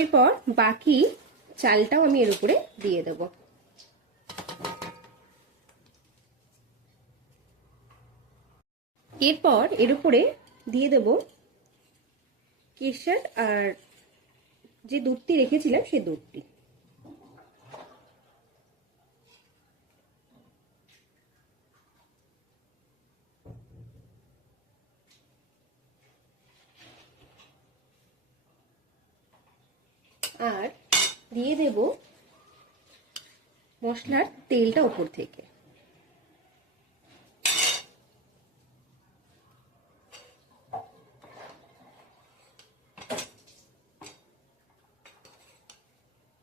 এরপর বাকি চালটাও আমি এর উপরে দিয়ে দেব। এরপর এর উপরে দিয়ে দেব কেশর আর যে দুধটি রেখেছিলাম সেই দুধটি। আর দিয়ে দেব মশলার তেলটা উপর থেকে।